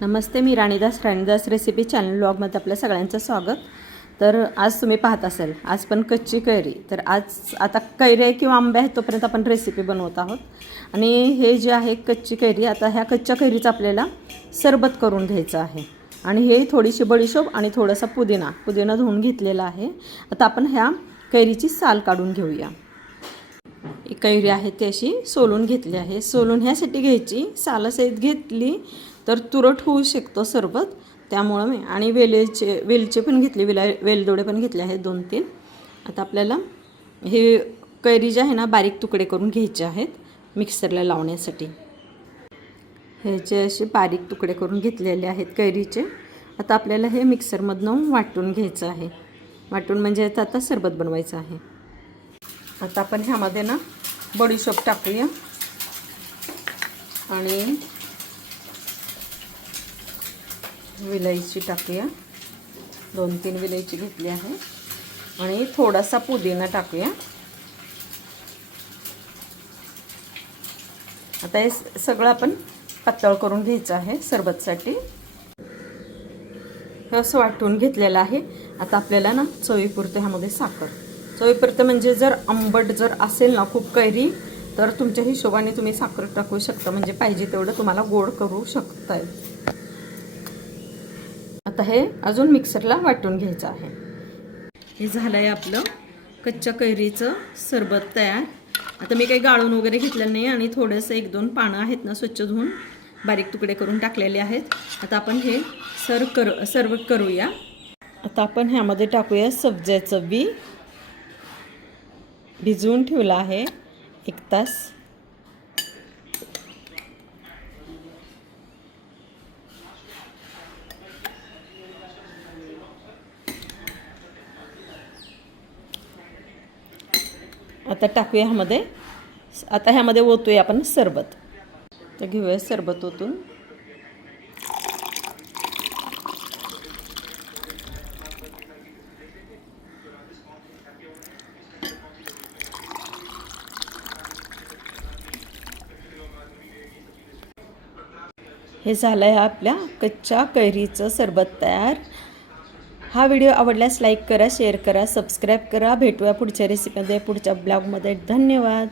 नमस्ते, मी राणीदास recipe channel ब्लॉगमध्ये आपल्या सगळ्यांचं स्वागत। तर आज तुम्ही पाहत असाल आज पण कच्ची कैरी। तर आज आता कैरी किंवा आंबे आहेत तोपर्यंत आपण रेसिपी बनवत आहोत। आणि हे जे आहे कच्ची कैरी, आता ह्या कच्च्या कैरीचं आपल्याला सरबत करून घ्यायचं आहे। आणि हे थोडीशी बडीशोप आणि थोडासा पुदिना धुवून घेतलेला आहे। आता आपण ह्या कैरीची साल काढून घेऊया। ही कैरी आहे ती अशी सोलून घेतली आहे। सोलून ह्यासाठी घ्यायची, सालासहित घेतली तर तुरट होऊ शकतो सरबत, त्यामुळे मी आणि वेलचे पण घेतली, वेलदोडे पण घेतले आहेत 2-3। आता आपल्याला हे कैरी जे आहे ना बारीक तुकडे करून घ्यायचे आहेत मिक्सरला लावण्यासाठी। हे जे असे बारीक तुकडे करून घेतलेले आहेत कैरीचे। आता आपल्याला हे मिक्सरमधून वाटून घ्यायचं आहे। वाटून म्हणजे आता सरबत बनवायचं आहे। आता आपण ह्यामध्ये ना बडीशोप टाकूया आणि विलायची टाकूया, 2-3 विलायची घेतली आहे आणि थोडासा पुदिना टाकूया। आता हे सगळं आपण पातळ करून घ्यायचं आहे सरबतसाठी। हे असं वाटून घेतलेलं आहे। आता आपल्याला ना चवीपुरतं ह्यामध्ये साखर, चवीपुरतं म्हणजे जर आंबट जर असेल ना खूप कैरी तर तुमच्या हिशोबाने तुम्ही साखर टाकू शकता, म्हणजे पाहिजे तेवढं तुम्हाला गोड करू शकताय। आता हे अजून मिक्सरला वाटून घ्यायचं आहे। हे झालंय आपलं कच्च्या कैरीचं सरबत तयार। आता मी काही गाळून वगैरे घेतलं नाही आणि थोडंसं 1-2 पानं आहेत ना स्वच्छ धुवून बारीक तुकडे करून टाकलेले आहेत। आता आपण हे सर्व करूया। आता आपण ह्यामध्ये टाकूया सब्जाचं बी, भिजवून ठेवला आहे 1 तास। आता टाकूया ह्यामध्ये, आता ह्यामध्ये ओतूया आपण सरबत। तर घेऊया सरबत ओतून। हे झालं आहे आपल्या कच्च्या कैरीचं सरबत तयार। हा व्हिडिओ आवडल्यास लाईक करा, शेअर करा, सबस्क्राईब करा। भेटूया पुढच्या रेसिपीमध्ये, पुढच्या ब्लॉगमध्ये। धन्यवाद।